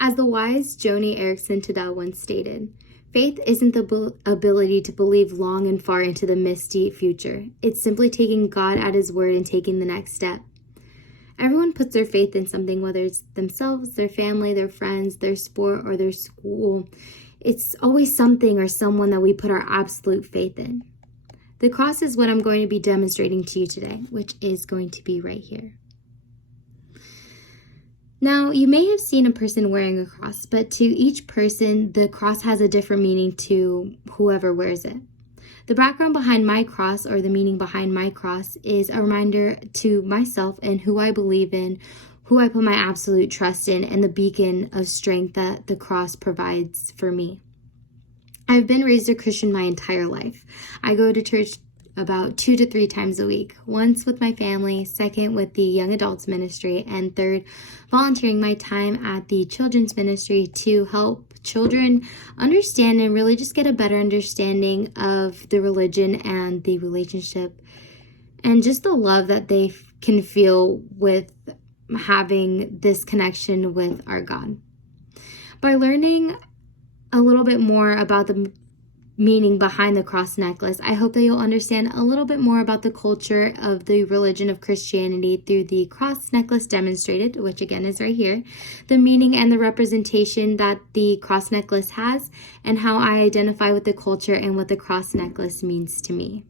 As the wise Joni Eareckson Tada once stated, faith isn't the ability to believe long and far into the misty future. It's simply taking God at His word and taking the next step. Everyone puts their faith in something, whether it's themselves, their family, their friends, their sport, or their school. It's always something or someone that we put our absolute faith in. The cross is what I'm going to be demonstrating to you today, which is going to be right here. Now, you may have seen a person wearing a cross, but to each person, the cross has a different meaning to whoever wears it. The background behind my cross, or the meaning behind my cross, is a reminder to myself and who I believe in, who I put my absolute trust in, and the beacon of strength that the cross provides for me. I've been raised a Christian my entire life. I go to church about 2 to 3 times a week, once with my family, second with the young adults ministry, and third, volunteering my time at the children's ministry to help children understand and really just get a better understanding of the religion and the relationship and just the love that they can feel with having this connection with our God. By learning a little bit more about the meaning behind the cross necklace, I hope that you'll understand a little bit more about the culture of the religion of Christianity through the cross necklace demonstrated, which again is right here, the meaning and the representation that the cross necklace has, and how I identify with the culture and what the cross necklace means to me.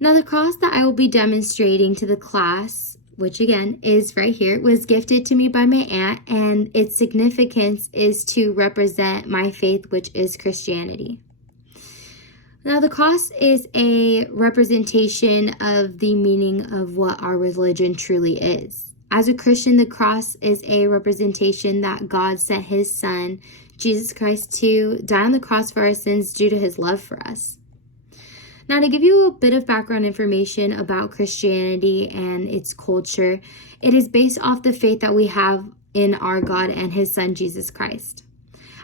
Now, the cross that I will be demonstrating to the class, which again is right here, was gifted to me by my aunt, and its significance is to represent my faith, which is Christianity. Now, the cross is a representation of the meaning of what our religion truly is. As a Christian, the cross is a representation that God sent His Son, Jesus Christ, to die on the cross for our sins due to His love for us. Now, to give you a bit of background information about Christianity and its culture, it is based off the faith that we have in our God and His Son, Jesus Christ.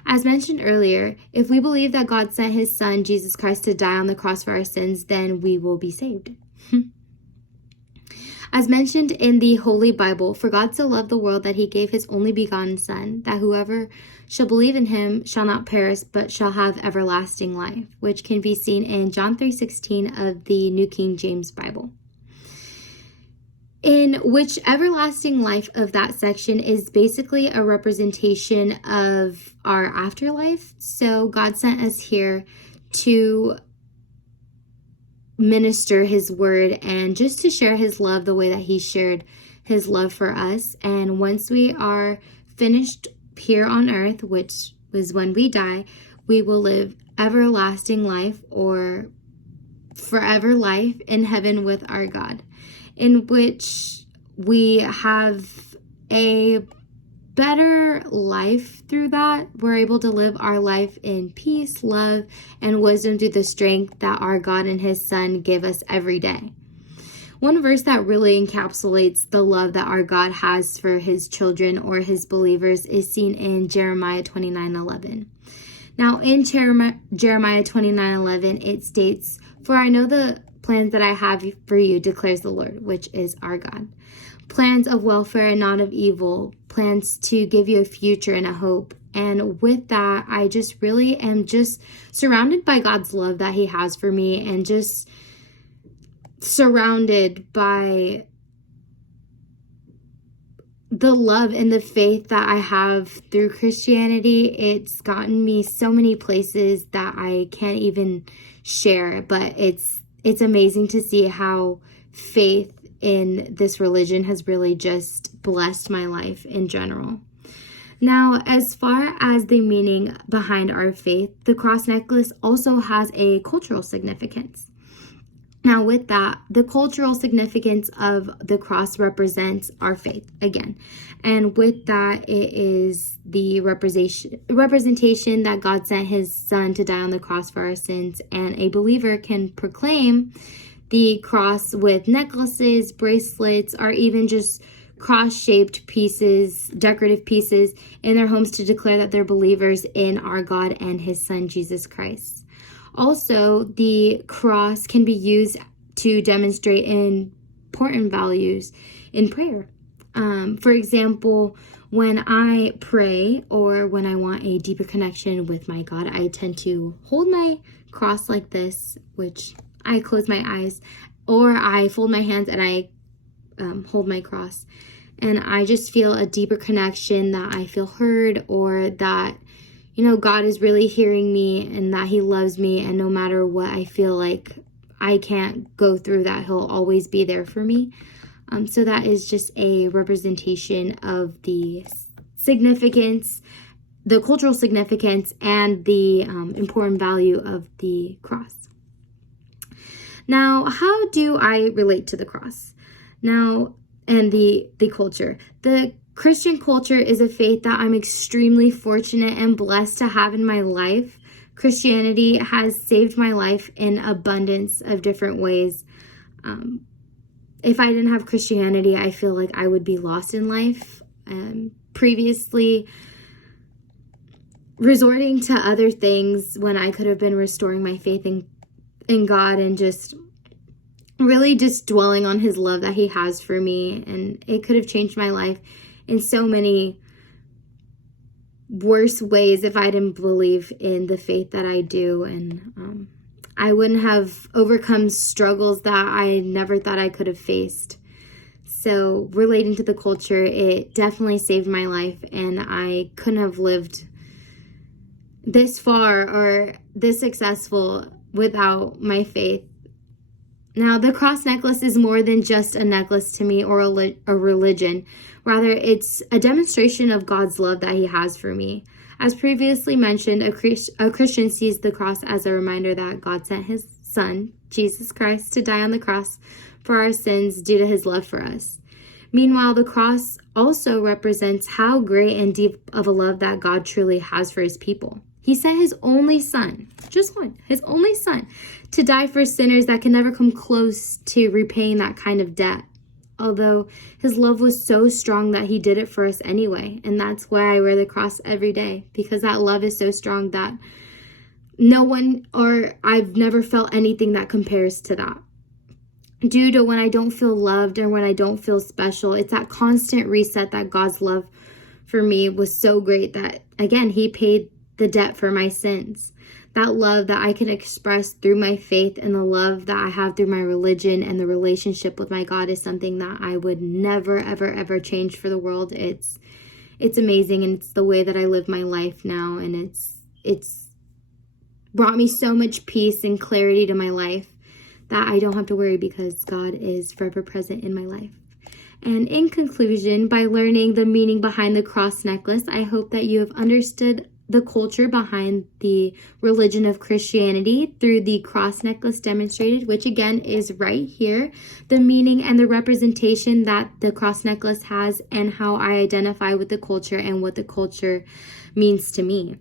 As mentioned earlier, if we believe that God sent His Son, Jesus Christ, to die on the cross for our sins, then we will be saved. As mentioned in the Holy Bible, for God so loved the world that He gave His only begotten Son, that whoever shall believe in Him shall not perish, but shall have everlasting life, which can be seen in John 3:16 of the New King James Bible. In which everlasting life of that section is basically a representation of our afterlife. So God sent us here to minister His word and just to share His love the way that He shared His love for us. And once we are finished here on earth, which was when we die, we will live everlasting life or forever life in heaven with our God, in which we have a better life through that. We're able to live our life in peace, love, and wisdom through the strength that our God and His Son give us every day. One verse that really encapsulates the love that our God has for His children or His believers is seen in Jeremiah 29:11. Now, in Jeremiah 29:11, it states, "For I know the plans that I have for you, declares the Lord," which is our God. "Plans of welfare and not of evil, plans to give you a future and a hope." And with that, I just really am just surrounded by God's love that He has for me, and just surrounded by the love and the faith that I have through Christianity. It's gotten me so many places that I can't even share, but it's amazing to see how faith in this religion has really just blessed my life in general. Now, as far as the meaning behind our faith, the cross necklace also has a cultural significance. Now, with that, the cultural significance of the cross represents our faith again. And with that, it is the representation that God sent His Son to die on the cross for our sins. And a believer can proclaim the cross with necklaces, bracelets, or even just cross-shaped pieces, decorative pieces in their homes to declare that they're believers in our God and His Son, Jesus Christ. Also, the cross can be used to demonstrate important values in prayer. For example, when I pray or when I want a deeper connection with my God, I tend to hold my cross like this, which I close my eyes, or I fold my hands and I hold my cross. And I just feel a deeper connection, that I feel heard, or that, God is really hearing me and that he loves me. And no matter what I feel like I can't go through, that he'll always be there for me. So that is just a representation of the significance, the cultural significance, and the important value of the cross. Now, how do I relate to the cross? Now, and the culture. The Christian culture is a faith that I'm extremely fortunate and blessed to have in my life. Christianity has saved my life in abundance of different ways. If I didn't have Christianity, I feel like I would be lost in life. Previously, resorting to other things when I could have been restoring my faith in God and just really just dwelling on his love that he has for me. And it could have changed my life in so many worse ways if I didn't believe in the faith that I do. And I wouldn't have overcome struggles that I never thought I could have faced. So relating to the culture, it definitely saved my life, and I couldn't have lived this far or this successful without my faith. Now, the cross necklace is more than just a necklace to me or a religion. Rather, it's a demonstration of God's love that he has for me. As previously mentioned, a Christian sees the cross as a reminder that God sent his son, Jesus Christ, to die on the cross for our sins due to his love for us. Meanwhile, the cross also represents how great and deep of a love that God truly has for his people. He sent his only son, just one, his only son, to die for sinners that can never come close to repaying that kind of debt. Although his love was so strong that he did it for us anyway. And that's why I wear the cross every day, because that love is so strong that no one, or I've never felt anything that compares to that. Due to when I don't feel loved or when I don't feel special, it's that constant reset that God's love for me was so great that, again, he paid the debt for my sins. That love that I can express through my faith and the love that I have through my religion and the relationship with my God is something that I would never, ever, ever change for the world. It's amazing, and it's the way that I live my life now, and it's brought me so much peace and clarity to my life that I don't have to worry because God is forever present in my life. And in conclusion, by learning the meaning behind the cross necklace, I hope that you have understood the culture behind the religion of Christianity through the cross necklace demonstrated, which again is right here, the meaning and the representation that the cross necklace has, and how I identify with the culture and what the culture means to me.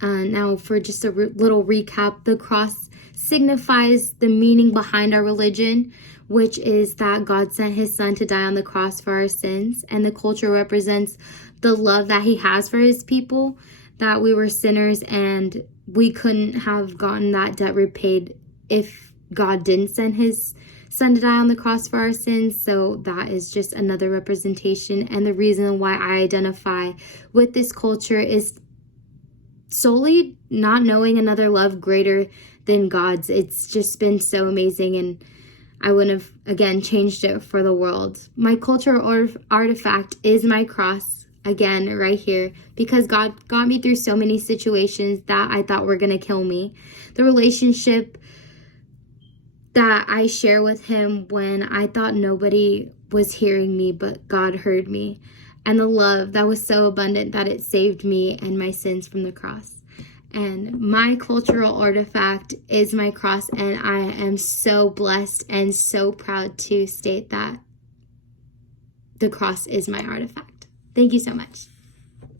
Now, for just a little recap, the cross signifies the meaning behind our religion, which is that God sent his son to die on the cross for our sins, and the culture represents the love that he has for his people, that we were sinners and we couldn't have gotten that debt repaid if God didn't send his son to die on the cross for our sins. So that is just another representation. And the reason why I identify with this culture is solely not knowing another love greater than God's. It's just been so amazing, and I wouldn't have, again, changed it for the world. My cultural artifact is my cross. Again, right here, because God got me through so many situations that I thought were going to kill me. The relationship that I share with him when I thought nobody was hearing me, but God heard me. And the love that was so abundant that it saved me and my sins from the cross. And my cultural artifact is my cross, and I am so blessed and so proud to state that the cross is my artifact. Thank you so much.